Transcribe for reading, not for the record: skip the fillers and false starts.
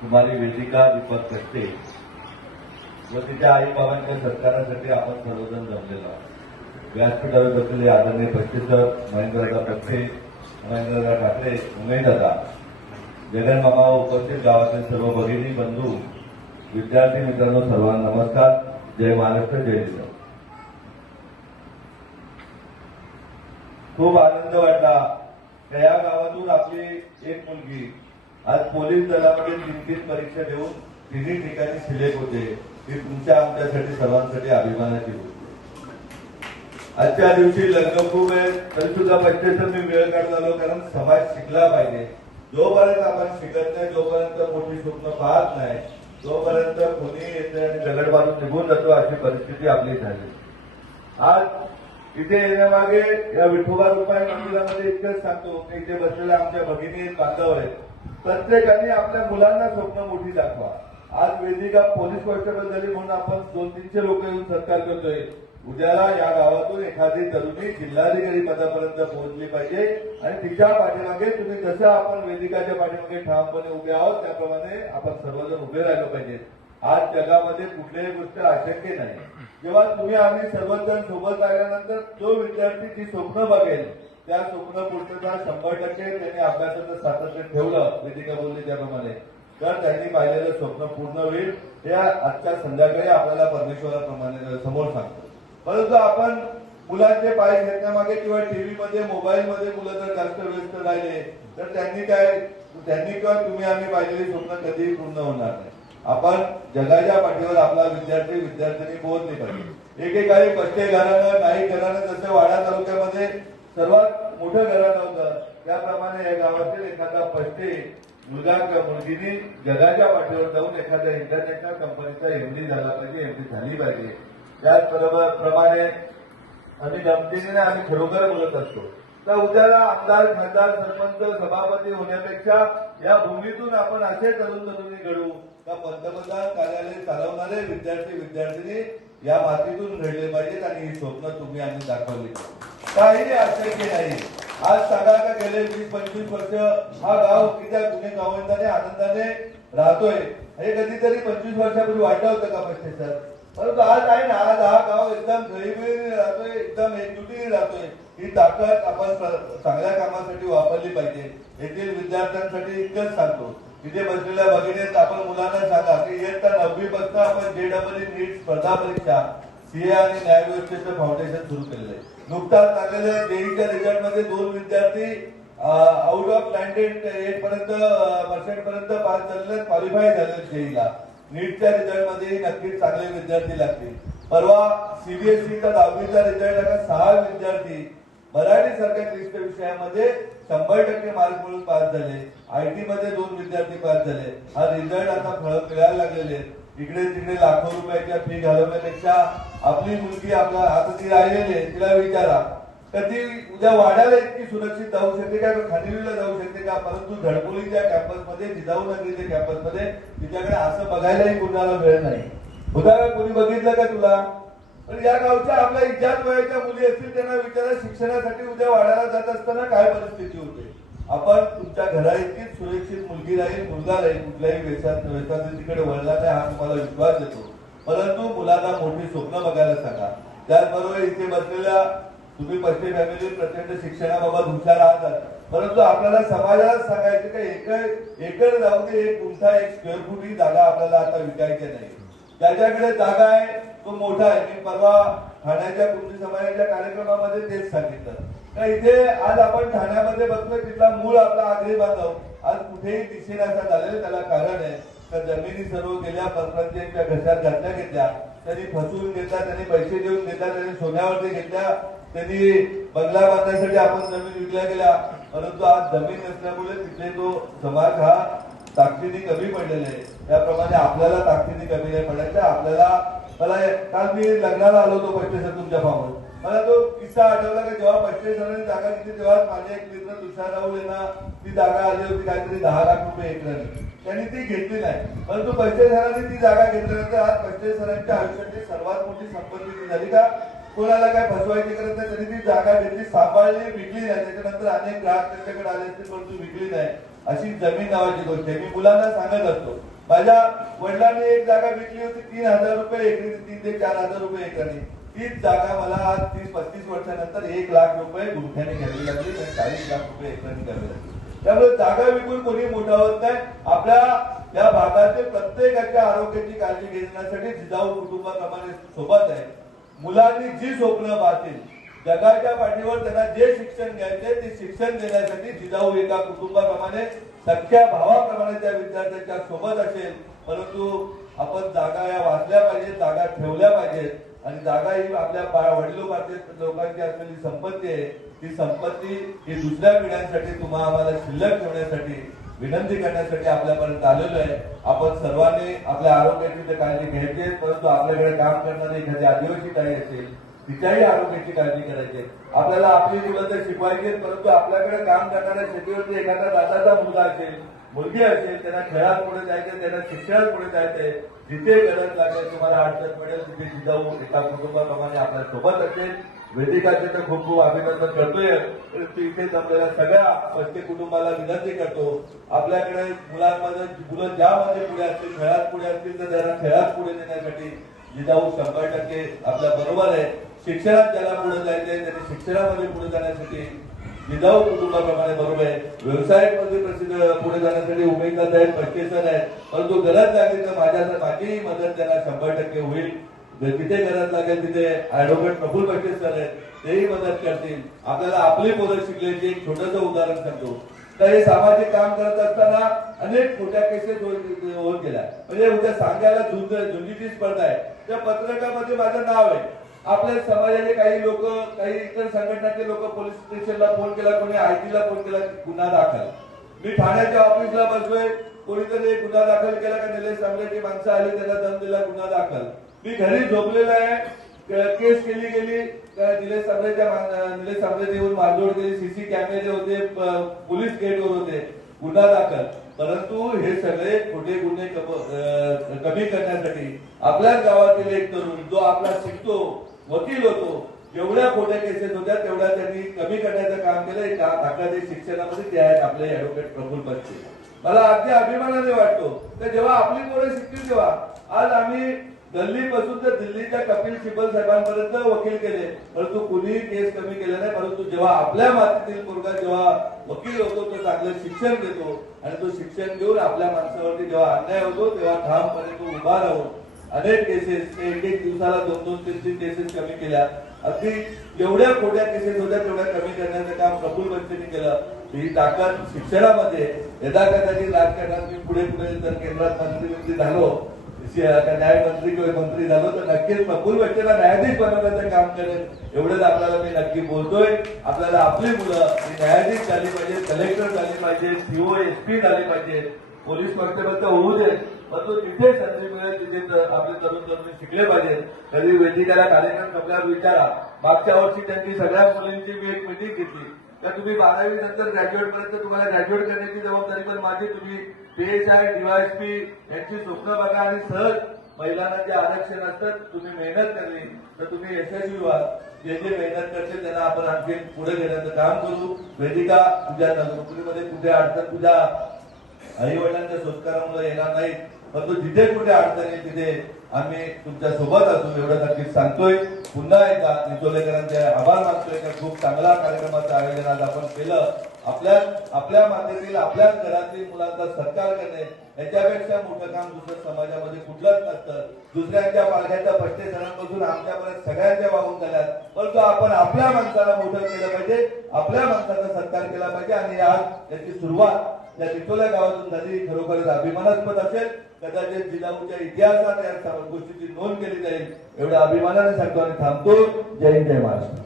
कुमारी वेदिका दीपक कट्टे व तिच्या आई बाबांच्या सत्कारासाठी आपण सर्वजण जमलेलो आहोत। व्यासपीठावर बसलेले आदरणीय पट्टेसर, महेंद्रदादा पट्टे, महेंद्रदादा ठाकरे, उमेशदादा, जगन मामा, उपस्थित गावातील सर्व भगिनी बंधू, विद्यार्थी मित्रांनो, सर्वांना नमस्कार। जय महाराष्ट्र, जय जिजाऊ। खूप आनंद वाटला की या गावातून आपली एक मुलगी आज पोलीस दलामध्ये 3 परीक्षा देऊन 3 ठिकाणी सिलेक्ट होते। ही तुमच्या आमच्यासाठी सर्वांसाठी अभिमानाची गोष्ट। आजच्या दिवशी लग्न खूप आहे तरी सुद्धा पट्टेसर मी वेळ काढून आलो, कारण समाज शिकला पाहिजे। जोपर्यंत आपण शिकत नाही, जोपर्यंत मोठी स्वप्न पाहत नाही, तोपर्यंत कोणी येते आणि दगड मारून निघून जातो, अशी परिस्थिती आपली झाली। आज इथे येण्यामागे या विठोबा रुपाई मंदिरामध्ये इतकंच सांगतो की इथे बसलेल्या आमच्या भगिनी बांधव आहेत, प्रत्येकाने आपल्या मुलांना स्वप्न मोठी दाखवा। आज वेदिका पोलीस कॉन्स्टेबल झाली म्हणून आपण 200-300 लोक येऊन सत्कार करतोय। उद्याला या गावातून एखादी तरुणी जिल्हाधिकारी पदापर्यंत पोहोचली पाहिजे आणि तिच्या पाठीमागे तुम्ही जसं आपण वेदिकाच्या पाठीमागे ठामपणे उभे आहोत त्याप्रमाणे आपण सर्वजण उभे राहिलो पाहिजे। आज जगामध्ये कुठल्याही गोष्ट अशक्य नाही। जेव्हा तुम्ही आम्ही सर्वजण सोबत राहिल्यानंतर जो विद्यार्थी जी स्वप्न बघेल त्या स्वप्न पूर्तता 100% त्यांनी अभ्यासाचं सातत्य ठेवलं, वेदिका बोलली त्याप्रमाणे, तर त्यांनी पाहिलेलं स्वप्न पूर्ण होईल। हे आजच्या संध्याकाळी आपल्याला परमेश्वराप्रमाणे समोर सांगतो। परंतु आपण मुलांचे पाय घेण्यामागे किंवा टीव्हीमध्ये मोबाईलमध्ये मुलं जर जास्त व्यस्त राहिले तर त्यांनी किंवा तुम्ही आम्ही पाहिलेली स्वप्न कधीही पूर्ण होणार नाही। आपण जगाच्या पाठीवर आपला विद्यार्थी पोहोचले पाहिजे। एकेकाळी पट्टे घराणं, नाईक घराणं जसं वाडा तालुक्यामध्ये सर्वात मोठं घराणं होतं, त्याप्रमाणे या गावातील एखादा पट्टे मुलगा किंवा मुलगीनी जगाच्या पाठीवर जाऊन एखाद्या इंटरनॅशनल कंपनीचा एमडी झाला पाहिजे, एमडी झाली पाहिजे। त्याचप्रमाणे आम्ही गमतीने आम्ही खरोखर बोलत असतो तर उद्याला आमदार, खासदार, सरपंच, सभापती होण्यापेक्षा या भूमीतून आपण असे तरुणी घडवू का पंतप्रधान कार्यालय चालवणारे विद्यार्थी या मातीतून घडले पाहिजेत आणि ही स्वप्न तुम्ही आम्ही दाखवली। काही अशक्य नाही। आज सांगा का गेले 20-25 वर्ष हा गाव किती गुन्हे गावांनी आनंदाने राहतोय, हे कधीतरी 25 वर्षापूर्वी वाटलं होतं का पट्टेसर? परंतु आज आहे ना, आज हा गाव एकदम गरीबीने राहतोय, एकदम एकजुटीने राहतोय। ही ताकद आपण चांगल्या कामासाठी वापरली पाहिजे। येथील विद्यार्थ्यांसाठी इतकंच सांगतो, इथे बसलेल्या भगिनीत आपण मुलांना सांगा की इयत्ता 9वी पासून आपण JEE नीट स्पर्धा परीक्षा, सीए आणि न्याय व्यवस्थेचं फाउंडेशन सुरू केलेलं आहे। नुकताच लागलेल्या जेईच्या रिझल्ट मध्ये 2 विद्यार्थी आउट ऑफ 98% पर्यंत पास झालेले, क्वालिफाय झाले जेईला। नीटच्या रिझल्ट मध्ये नक्कीच चांगले विद्यार्थी लागतील। परवा सीबीएसईचा 10वीचा रिझल्ट आला, 6 विद्यार्थी मराठी सारख्या क्लिष्ट विषयामध्ये 100% मार्क मिळून पास झाले। आयटी मध्ये 2 विद्यार्थी पास झाले। हा रिझल्ट आता फळ मिळायला लागलेले आहेत। इकडे तिकडे लाखो रुपयाच्या फी घालवण्यापेक्षा आपली मुलगी आता ती राहिलेली आहे, तिला विचारा कधी उद्या वाड्याला इतकी सुरक्षित जाऊ शकते का, खानिवलीला जाऊ शकते का? परंतु धडकोलीच्या कॅम्पसमध्ये, जिजाऊनगरीच्या कॅम्पसमध्ये तिच्याकडे असं बघायलाही कुणाला वेळ नाही। उदाहरण कोणी बघितलं का तुला? पण या गावच्या आपल्या इजात वयाच्या मुली असतील त्यांना विचारा शिक्षणासाठी उद्या वाड्याला जात असताना काय परिस्थिती होते। आपण तुमच्या घरा इतकीच सुरक्षित मुलगी राहील, मुलगा राहील, कुठल्याही व्यसनाकडे वळला नाही हा तुम्हाला विश्वास देतो। परंतु मुलांना मोठी स्वप्न बघायला सांगा। त्याचबरोबर इथे बसलेल्या तुम्ही पट्टे फॅमिली प्रचंड शिक्षणाबाबत हुशार आहात, परंतु आपल्याला समाजाला सांगायचं की एकर जाऊ दे, 1 गुंठा 1 स्क्वेअर फूट ही जागा आपल्याला आता विकायची नाही। ज्याच्याकडे जागा आहे तो मोठा आहे। मी परवा ठाण्याच्या कुंभी समाजाच्या कार्यक्रमामध्ये तेच सांगितलं का इथे आज आपण ठाण्यामध्ये बघतोय तिथला मूळ आपला आगरी बांधव आज कुठेही दिसेल असा झालेला। त्याला कारण आहे तर जमिनी सर्व गेल्या परप्रांतीयांच्या घशात घातल्या घेतल्या, त्यांनी फसवून घेतल्या, त्यांनी पैसे देऊन घेतल्या, त्यांनी सोन्यावरती घेतल्या, त्यांनी बंगला बांधण्यासाठी आपण जमीन विकल्या गेल्या। परंतु आज जमीन नसल्यामुळे तिथे तो समाज हा ताकदीने कमी पडलेला आहे। त्याप्रमाणे आपल्याला ताकदीने कमी नाही पडायचं। आपल्याला मला काल मी लग्नाला आलो होतो पट्टेसर तुमच्या फार्मवर, मला तो किस्सा आठवला की जेव्हा पट्टेसरांनी जागा घेतली तेव्हा माझे एक मित्र तुषार राहुल यांना ती जागा आली होती काहीतरी 10 लाख रुपये एकराने, त्यांनी ती घेतली नाही। परंतु पट्टेसरांनी ती जागा घेतल्यानंतर आज पट्टेसरांच्या आयुष्यातली सर्वात मोठी संपत्ती झाली का? कोणाला काय फसवायची गरज नाही, त्यांनी ती जागा घेतली, सांभाळली, विकली नाही। त्याच्यानंतर अनेक ग्राहक त्यांच्याकडे आले असतील परंतु विकली नाही। अशी जमीन नावाची गोष्ट आहे. मी मुलांना सांगत असतो, माझ्या वडिलांनी एक जागा विकली होती 3,000 रुपये एकरी, 3 ते 4,000 रुपये एकरी. तीच जागा मला आज 30-35 वर्षानंतर 1 लाख रुपये गुंठ्याने घ्यावी लागली, 40 लाख रुपये एकरी घ्यावी लागली. त्यामुळे जागा विकून कोणी मोठा होत नाही. आपल्या या भागातील प्रत्येकाच्या आरोग्याची काळजी घेण्यासाठी जिजाऊ कुटुंबाप्रमाणे सोबत आहे. मुलांनी जी स्वप्न पाहतील, जगाच्या पाठीवर त्यांना जे शिक्षण घ्यायचे ते शिक्षण देण्यासाठी जिजाऊ एका कुटुंबाप्रमाणे, सख्या भावाप्रमाणे त्या विद्यार्थ्यांच्या सोबत असेल. परंतु आपण जागा या वाचल्या पाहिजेत, जागा ठेवल्या पाहिजेत. आणि जागा ही आपल्या वडिलोपार्जित लोकांची असलेली संपत्ती आहे. ती संपत्ती ही दुसऱ्या पिढ्यांसाठी तुम्हाला आम्हाला शिल्लक ठेवण्यासाठी विनंती करण्यासाठी आपल्यापर्यंत आलेलो आहे. आपण सर्वांनी आपल्या आरोग्याची काळजी घ्यायची, परंतु आपल्याकडे काम करणारी एखादी आदिवासी ताई असेल तिच्याही आरोग्याची काळजी करायची. आपल्याला आपली मुलं तर शिकवायची, परंतु आपल्याकडे काम करणाऱ्या शेतीवरती एखादा दादाचा मुलगा असेल, मुलगी असेल, त्यांना खेळात पुढे जायचे, त्यांना शिक्षणात पुढे जायचंय. जिथे गरज लागेल, तुम्हाला अडचण पडेल, तिथे जिजाऊ एका कुटुंबाप्रमाणे आपल्या सोबत असेल. वेदिकाचे तर खूप खूप अभिनंदन करतोय. इथे जमलेल्या सगळ्या पस्ते कुटुंबाला विनंती करतो, आपल्याकडे मुलांमध्ये मुलं ज्यामध्ये पुढे असतील, खेळात पुढे असतील, तर त्यांना खेळात पुढे नेण्यासाठी जिजाऊ 100% आपल्या बरोबर आहे. शिक्षणात ज्याला पुढे जायचंय त्यांनी शिक्षणामध्ये पुढे जाण्यासाठी जिजाऊ कुटुंबाप्रमाणे बरोबर आहे. व्यवसायामध्ये प्रसिद्ध पुढे जाण्यासाठी उमेदवार आहेत, पक्षेसर आहेत. परंतु गरज लागली तर माझी मदत त्यांना 100% होईल. जिथे गरज लागेल तिथे ऍडव्होकेट प्रफुल्ल पक्षेसर आहेत, तेही मदत करतील. आपल्याला आपली पोरं शिकल्याची एक छोटंसं उदाहरण सांगतो. तर हे सामाजिक काम करत असताना अनेक खोट्या केसेस होत गेल्या. म्हणजे उद्या सांगायला झुंजीची स्पर्धा आहे. त्या पत्रकामध्ये माझं नाव आहे. आपल्या समाजाचे काही लोक, काही इतर संघटनाचे लोक पोलीस स्टेशनला फोन केला, कोणी आयटीला फोन केला, गुन्हा दाखल. मी ठाण्याच्या ऑफिसला बसलोय, कोणीतरी एक गुन्हा दाखल केला का निलेश सांबरेची माणसं आली, त्याला दम दिला, गुन्हा दाखल. मी घरी झोपलेला आहे, केस केली गेली, निलेश सांबरे येऊन मारझोड केली, सीसी कॅमेरे होते, पोलीस गेटवर होते, गुन्हा दाखल. परंतु हे सगळे खोटे गुन्हे कमी करण्यासाठी आपल्याच गावातील एक तरुण जो आपला शिकतो, वकील होतो, जेवढ्या खोट्या केसेस होत्या तेवढ्या त्यांनी कमी करण्याचं काम केलं. ताकद शिक्षणामध्ये ते आहेत आपले ऍडव्होकेट प्रफुल्ल पक्षे. मला अगदी अभिमानाने वाटतो तर जेव्हा आपली पोरं शिकतील तेव्हा आज आम्ही दिल्लीपासून तर दिल्लीच्या कपिल सिब्बल साहेबांपर्यंत वकील केले, परंतु कुणीही केस कमी केला नाही. परंतु जेव्हा आपल्या मातीतील पोरगा जेव्हा वकील होतो तो चांगलं शिक्षण घेतो आणि तो शिक्षण घेऊन आपल्या माणसावरती जेव्हा अन्याय होतो तेव्हा ठामपणे तो उभा राहून अनेक केसेस, एक दिवसाला 2-3 केसेस कमी केल्या. अगदी जेवढ्या खोट्या केसेस होत्या तेवढ्या कमी करण्याचं काम प्रफुल्ल पक्षेंनी केलं. ही ताकद शिक्षणामध्ये यथाकथाची राजकारणात मी पुढे जर केंद्रात मंत्री झालो, न्यायमंत्री किंवा मंत्री झालो तर नक्कीच प्रफुल्ल पक्षेला न्यायाधीश बनवण्याचं काम करेल. एवढंच आपल्याला मी नक्की बोलतोय. आपल्याला आपली मुलं न्यायाधीश झाली पाहिजे, कलेक्टर झाली पाहिजे, सीओ SP झाली पाहिजे, पोलीस कॉन्स्टेबल तर होऊ दे, परंतु जिथे संधी मिळेल तिथे आपले तरुण शिकले पाहिजेत. कधी वेदिकाला कार्यक्रम संपल्यावर विचारा, मागच्या वर्षी त्यांची सगळ्या मुलींची मी एक मीटिंग घेतली. तर तुम्ही 12वी नंतर ग्रॅज्युएट पर्यंत तुम्हाला ग्रॅज्युएट करण्याची जबाबदारी पण माझी. तुम्ही PSI, DYSP यांची स्वप्न बघा आणि सहज महिलांना जे आरक्षण असतात तुम्ही मेहनत करली तर तुम्ही यशस्वी व्हाल. जे मेहनत करते त्यांना आपण आणखी पुढे घेण्याचं काम करू. वेदिका, तुझ्या नोकरीमध्ये कुठे अडचण तुझ्या आई वडिलांच्या संस्कारामुळे येणार नाही, परंतु जिथे कुठे अडचण येईल तिथे आम्ही तुमच्या सोबत असू एवढं नक्कीच सांगतोय. पुन्हा एकदा निचोलेकरांचे आभार मानतोय का खूप चांगला कार्यक्रमाचं आयोजन आज आपण केलं. आपल्या मातेतील आपल्याच घरातील मुलांचा सत्कार करणे याच्यापेक्षा मोठं काम दुसरं समाजामध्ये कुठलंच नसतं. दुसऱ्यांच्या पालख्याच्या पट्टे सणांपासून आमच्यापर्यंत सगळ्यांच्या वाहून झाल्यात, परंतु आपण आपल्या माणसाला मोठं केलं पाहिजे, आपल्या माणसाचा सत्कार केला पाहिजे. आणि आज याची सुरुवात या निचोल्या गावातून झाली. खरोखरच अभिमानास्पद असेल. कदाचित जिजाऊच्या इतिहासात या गोष्टीची नोंद केली जाईल एवढ्या अभिमानाने सांगतो आणि थांबतो. जय हिंद, जय महाराष्ट्र.